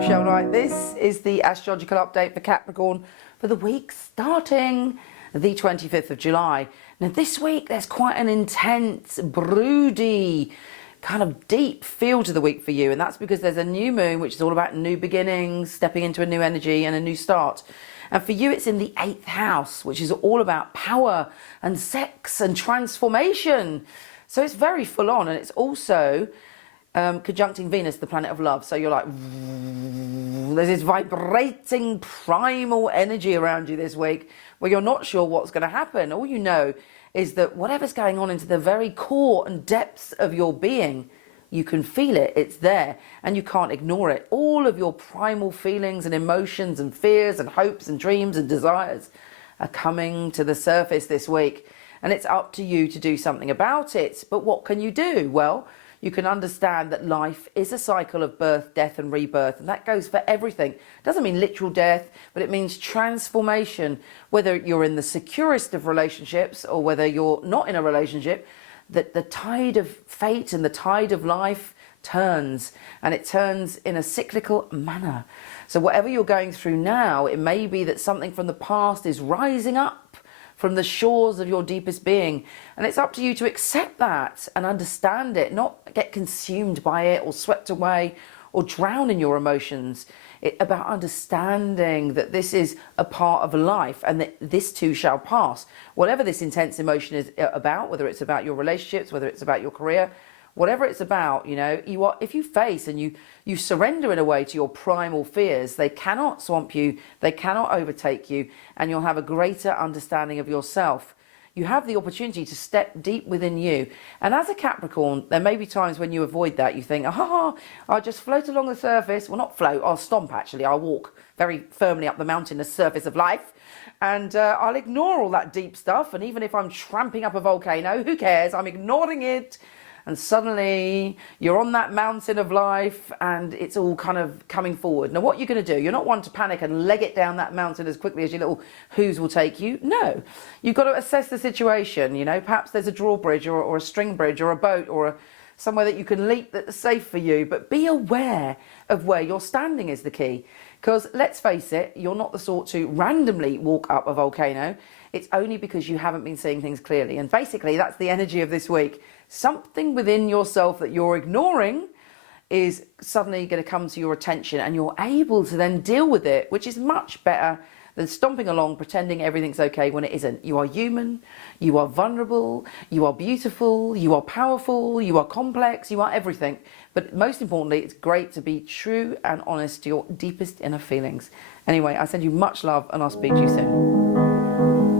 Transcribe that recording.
Michele Knight. This is the astrological update for Capricorn for the week starting the 25th of July. Now this week there's quite an intense, broody, kind of deep feel to the week for you, and that's because there's a new moon which is all about new beginnings, stepping into a new energy and a new start. And for you it's in the 8th house, which is all about power and sex and transformation. So it's very full on, and it's also conjuncting Venus, the planet of love. So you're like, there's this vibrating primal energy around you this week where you're not sure what's going to happen. All you know is that whatever's going on into the very core and depths of your being, you can feel it, it's there, and you can't ignore it. All of your primal feelings and emotions and fears and hopes and dreams and desires are coming to the surface this week, and it's up to you to do something about it. But what can you do? Well, you can understand that life is a cycle of birth, death and rebirth, and that goes for everything. It doesn't mean literal death, but it means transformation. Whether you're in the securest of relationships or whether you're not in a relationship, that the tide of fate and the tide of life turns, and it turns in a cyclical manner. So whatever you're going through now, it may be that something from the past is rising up from the shores of your deepest being, and it's up to you to accept that and understand it, not get consumed by it or swept away or drown in your emotions. It's about understanding that this is a part of life and that this too shall pass. Whatever this intense emotion is about, whether it's about your relationships, whether it's about your career, whatever it's about, you know, if you face and you surrender in a way to your primal fears, they cannot swamp you, they cannot overtake you, and you'll have a greater understanding of yourself. You have the opportunity to step deep within you. And as a Capricorn, there may be times when you avoid that. You think, I'll just float along the surface. Well, not float, I'll stomp actually. I'll walk very firmly up the mountain, the surface of life. And I'll ignore all that deep stuff. And even if I'm tramping up a volcano, who cares? I'm ignoring it. And suddenly you're on that mountain of life and it's all kind of coming forward. Now, what you're going to do, you're not one to panic and leg it down that mountain as quickly as your little hooves will take you. No, you've got to assess the situation. You know, perhaps there's a drawbridge or a string bridge or a boat or somewhere that you can leap that's safe for you. But be aware of where you're standing is the key. Because let's face it, you're not the sort to randomly walk up a volcano. It's only because you haven't been seeing things clearly. And basically, that's the energy of this week. Something within yourself that you're ignoring is suddenly going to come to your attention, and you're able to then deal with it, which is much better than stomping along pretending everything's okay when it isn't. You are human, you are vulnerable, you are beautiful, you are powerful, you are complex, you are everything. But most importantly, it's great to be true and honest to your deepest inner feelings. Anyway, I send you much love, and I'll speak to you soon.